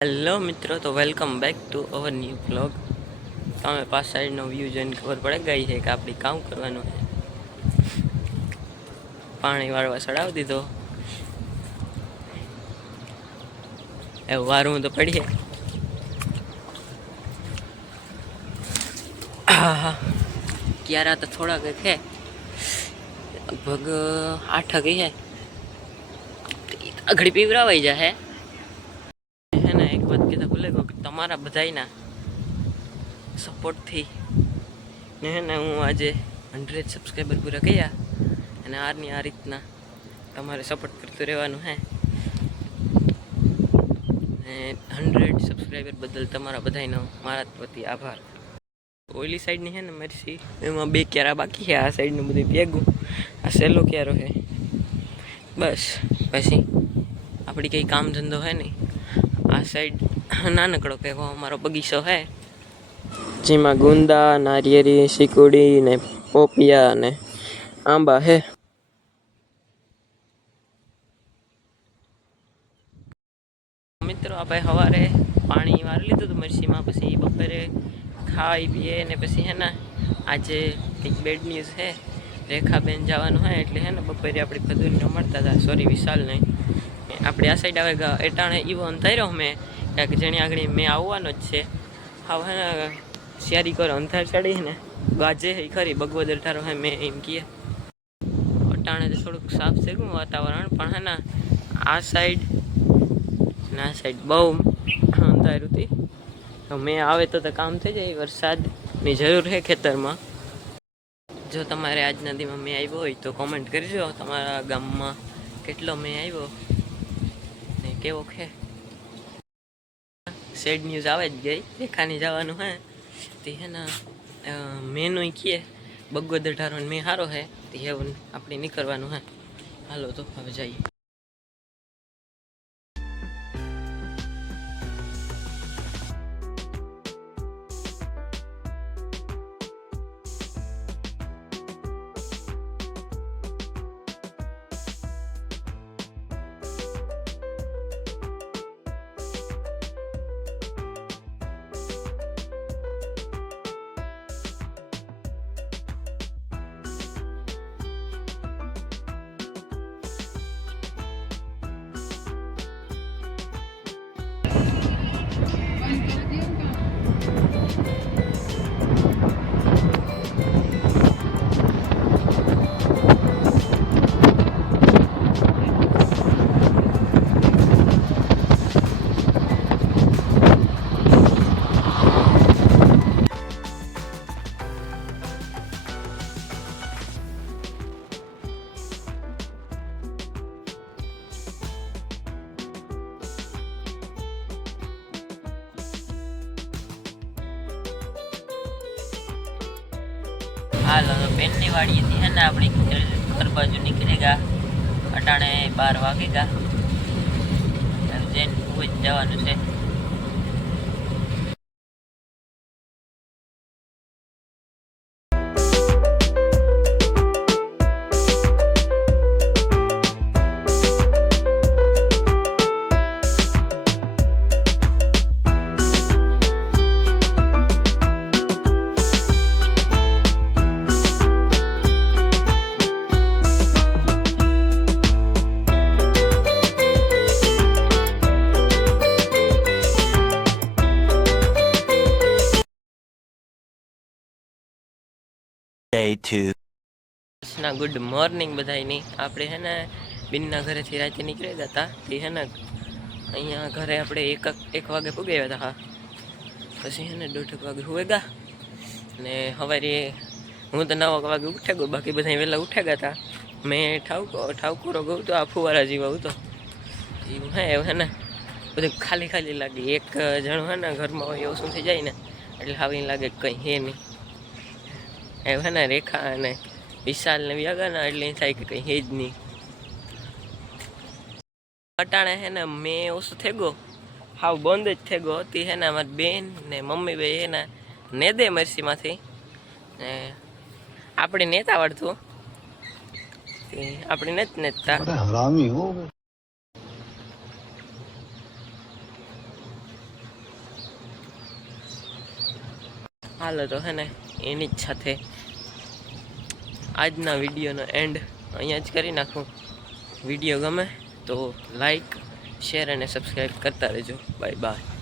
Hello મિત્રો, તો welcome back to our new blog. તમે પાસ સાઈડનો વ્યૂ જોઈને ખબર પડે ગઈ છે કે આપણે કામ કરવાનું છે। પાણી વાળવા ચડાવી દીધો, એવું વારવું તો પડીએ। હા હા, ક્યારે તો થોડા કંઈક છે, લગભગ 8 ગઈ છે, ઘડી પીવરાવાઈ જાય હે ને। એક વાત કહેતા ભૂલે ગયો કે તમારા બધાના સપોર્ટથી ને હે ને હું આજે 100 સબસ્ક્રાઈબર પૂરા કર્યા, અને આ રીતના તમારે સપોર્ટ કરતું રહેવાનું હે। ને 100 સબસ્ક્રાઈબર બદલ તમારા બધાનો મારા પ્રતિ આભાર। ઓઈલી સાઈડની છે ને મરસી, એમાં 2 ક્યારા બાકી છે। આ સાઈડનું બધું ભેગું, આ સહેલો ક્યારો છે બસ। પછી આપણી કંઈ કામ ધંધો છે નહીં। આ સાઈડ નાનકડો કહેવો અમારો બગીચો છે, જેમાં ગુંદા, નારિયેરી, શીકુડી ને પોપિયા ને આંબા છે। મિત્રો, આપણે સવારે પાણી વાળી લીધું હતું મરસીમાં, પછી બપોરે ખાઈ પીએ ને પછી હે ને આજે એક બેડ ન્યૂઝ છે, રેખાબેન જવાનું હોય એટલે હે ને બપોરે આપણે ભદુરીને મળતા હતા, સોરી વિશાલ નહીં, આપણે આ સાઈડ આવે એટાણે એવો અંધાર્યો મેં કે જેની આગળ મેં આવવાનો જ છે। હા હે ને શિયારી કરો અંધાર ચડી ને ગાજે એ ખરી બગવદ અઢારો હે મેં એમ કહીએ। અટાણે તો થોડુંક સાફ થયું વાતાવરણ, પણ હે ને આ સાઈડ ના સાઈડ બહુ અંધારું હતી। તો મેં આવે તો કામ થઈ જાય। વરસાદની જરૂર છે ખેતરમાં। જો તમારે આજના દીમાં મેં આવ્યો હોય તો કોમેન્ટ કરજો, તમારા ગામમાં કેટલો મેં આવ્યો ને કેવો છે। સેડ ન્યૂઝ આવે જ ગઈ, રેખાની જવાનું હે તે હે ને મેનું કીએ બગવદ અઢારો મેં સારો હે તે એવું આપણે નીકળવાનું હે। હાલો તો હવે જઈએ। હાલો તો બેનની વાડીએથી હે ને આપણે ઘર બાજુ નીકળેગા, અટાણે 12 વાગેગા, જઈને જવાનું છે। Day 2 ગુડ મોર્નિંગ બધાની। આપણે હે ને બિનના ઘરેથી રાતે નીકળ્યા હતા, તે હે ને અહીંયા ઘરે આપણે એક વાગે પૂગ્યા હતા। હા, પછી હે ને 1:30 વાગે હુએગા ને સવારે હું તો 9 વાગે ઉઠે ગયો, બાકી બધા વહેલા ઉઠે ગયા હતા। મેં ઠાવકુરો ગયો તો આ ફુવારા જેવા હતો એવું હે ને બધું ખાલી ખાલી લાગે। એક જણું હે ને ઘરમાં હોય એવું શું થઈ જાય ને એટલે આવી લાગે કંઈ હે નહીં એવું હે ને। રેખા અને વિશાલ ને વ્યાગા ને એટલે થાય કે કંઈ હે જ નહીં। અટાણે હે ને મેં ઓછું થઈ ગયો, હાવ બંધ જ થઈ ગયો હતી હે ને। અમારી બેન ને મમ્મી બે હે ને નેદે મરસીમાંથી ને આપણે નેતા આવડતું, આપણે નથી નેતા। હાલો તો હે ને એની જ સાથે આજના વિડીયોનો એન્ડ અહીંયા જ કરી નાખું. વિડીયો ગમે તો લાઈક, શેર અને સબસ્ક્રાઈબ કરતા રહેજો. Bye bye.